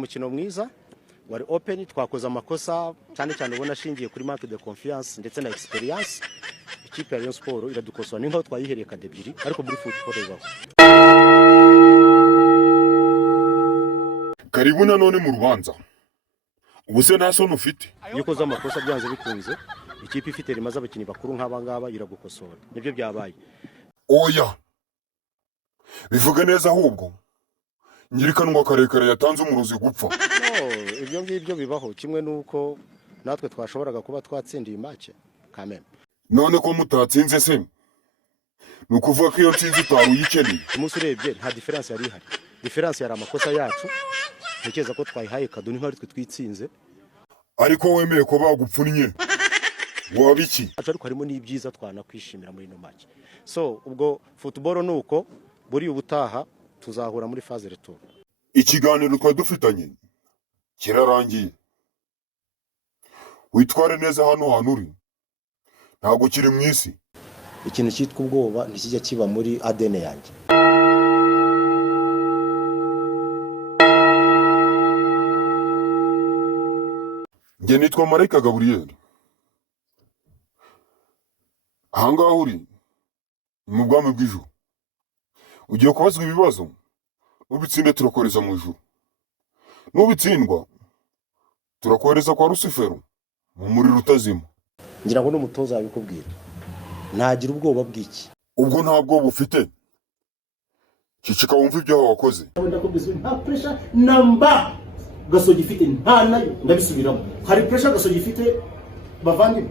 umukino mwiza wari open, twakoze amakosa cyane cyane ubona ashingiye kuri manque de confiance ndetse na experience. Ikipe ya Rayon Sport iradukosora ninko twayihereye kadebyiri, ariko muri football ibaho. Karibu nanone mu rubanza. Ubuse nta sono ufite. Iyo ukoze amakosa byanze bikunze, ikipe ifite rimaze abakinnyi bakuru nk'aba ngaba iragukosora. Nibyo byabaye. Oya. Bivuga neza ahubwo. Nyirikanwa karekare yatanze umuruzi gupfa. Ibyo ngibyo bibaho kimwe nuko natwe twashoboraga kuba twatsindiye match kameme. None ko mutatsinze se? Nukuvuga ko iyo nsinzi utaru yikeneye. Umunsi urebye nta difference yari ihari. Difference yari amakosa yacu. Ntekereza ko twayihaye kado niho ari twe twitsinze. Ariko wemeye ko bagupfunnye. Wabiki? Ariko harimo n'ibyiza twanakwishimira muri no match. So ubwo football nuko buri ubutaha tuzahura muri phase retour. Ikiganiro dufitanye kirarangiye. Witware neza hano hanuri. Ntago kiri mu isi. Ikintu cyitwa ubwoba ntikijya kiba muri ADN yanjye. Nge nitwa Marayika Gabriel. Ahangaha uri mu bwami bw'ijuru. Ugiye kubazwa ibibazo, ubitsinde turakoreza mu ijuru. Nubitsindwa turakohereza kwa Rusifero mu muriro utazima. Ngira ngo n'umutoza abikubwira. Ntagira ubwoba bw'iki. Ubwo nta bwoba ufite. Cicika wumva ibyo wakoze. Ndakubwizwe nta pressure namba Gasogi ifite nta nayo ndabisubiramo. Hari pressure Gasogi ifite bavandimwe.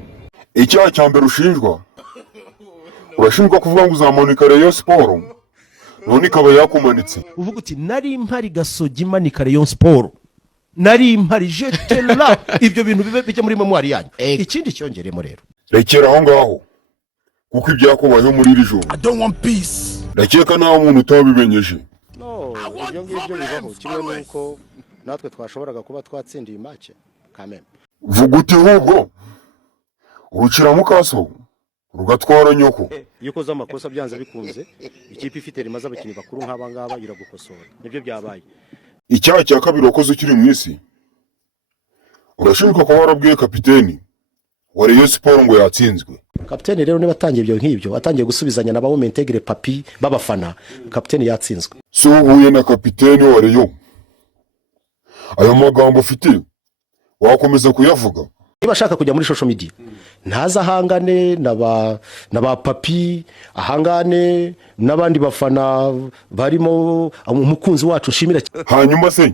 Icyaha cya mbere ushinjwa. Urashinjwa kuvuga ngo uzamonika Rayon Sport. None ikaba yakumanitse. Uvuga uti nari impari Gasogi manika Rayon Sport. Nari impari jetela ibyo bintu bibe bijya muri memoire yanyu. Ikindi cyongeremo rero. Rekera aho ngaho. Kuko ibyakubayeho muri iri joro. I don't want peace. Ndakeka naho umuntu utabibenyeje. No, ibyo ngibyo bibaho kimwe nuko natwe twashoboraga kuba twatsindiye match kameme. Vuga uti ahubwo urukira mu kaso rugatwara nyoko. Iyo ukoze amakosa byanze bikunze, ikipe ifite rimaze abakinnyi bakuru nk'aba ngaba iragukosora. Nibyo byabaye. Icyaha cya kabiri wakoze ukiri mu isi. Urashinjwa ko warabwiye kapiteni wa Rayon Sport ngo yatsinzwe. Kapiteni rero niba atangiye ibyo nk'ibyo, atangiye gusubizanya na bawo integre papi babafana, kapiteni yatsinzwe. So uhuye na kapiteni wa Rayon. Ayo magambo ufite wakomeza kuyavuga. Niba ashaka kujya muri social media, ntaza ahangane na papi, ahangane n'abandi bafana barimo umukunzi wacu shimira. Hanyuma se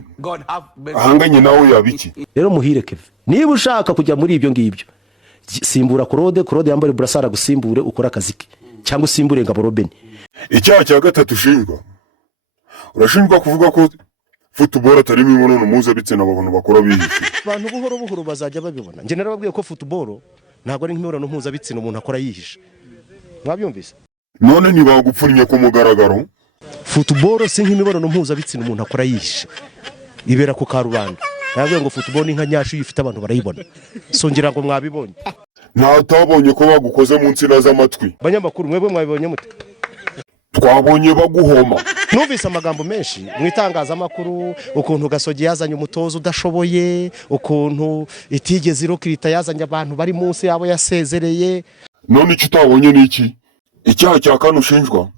ahanganye nawe yabiki. Rero muhire Keve, niba ushaka kujya muri ibyo ngibyo, simbura Claude yambare burasara gusimbure ukora akaziki cyangwa usimbure Ngabo Robin. Icyaha cya gatatu ushinjwa. Urashinjwa kuvuga ko football atari imibonano mpuzabitsina abantu bakora bihishe. Abantu buhoro buhoro bazajya babibona. Nje narababwiye ko football ntago ari imibonano mpuzabitsina umuntu akora yihishe. Mwabyumvise? None ntibagupfunnye ku mugaragaro. Football si nk'imibonano mpuzabitsina umuntu akora yihishe. Ibera ku karubanda. Ntabwo ngo football ni nka nyashu yifite abantu barayibona. So ngira ngo mwabibonye. Ntatabonye ko bagukoze mu nsina z'amatwi. Banyamakuru mwebwe mwabibonye mute? Twabonye baguhoma. Numvise amagambo menshi mwitangazamakuru, ukuntu Gasogi yazanye umutozo udashoboye, ukuntu itigeze irokirita yazanye abantu bari munsi yabo yasezereye. None icyo utabonye ni iki? Icyaha cya kane ushinjwa.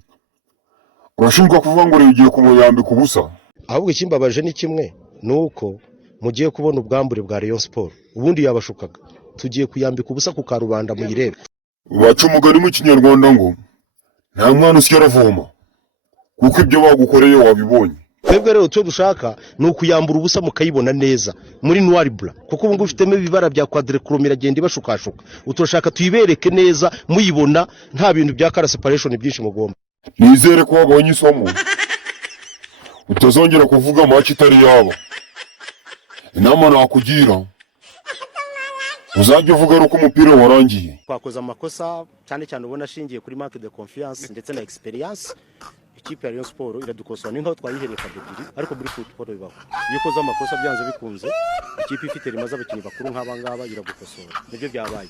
Urashinjwa kuvuga ngo ugiye kumuyambika ubusa. Ahubwo ikimbabaje ni kimwe, nuko mugiye kubona ubwambure bwa Rayon Sport. Ubundi yabashukaga. Tugiye kuyambika ubusa ku karubanda muyirebe. Baca umugani mu Kinyarwanda ngo nta mwana usya aravoma. Kuko ibyo bagukoreye wabibonye. Twebwe rero cyo dushaka ni ukuyambura ubusa mukayibona neza muri noir blanc. Kuko ubu ngufitemo ibibara bya quadrichrome iragenda ibashukashuka. Utoshaka tuyibereke neza muyibona nta bintu bya color separation byinshi mugomba. Nizere ko wabonye isomo. Utazongera kuvuga match itari yabo. Inama nakugira. Uzajya uvuga ruko umupira warangiye. Twakoze amakosa cyane cyane ubona ashingiye kuri manque de confiance ndetse na experience. Ikipe ya Rayon Sport iradukosora ninko twayihereye kadebyiri, ariko muri football bibaho. Iyo ukoze amakosa byanze bikunze, ikipe ifite rimaze abakinnyi bakuru nk'aba ngaba iragukosora. Nibyo byabaye.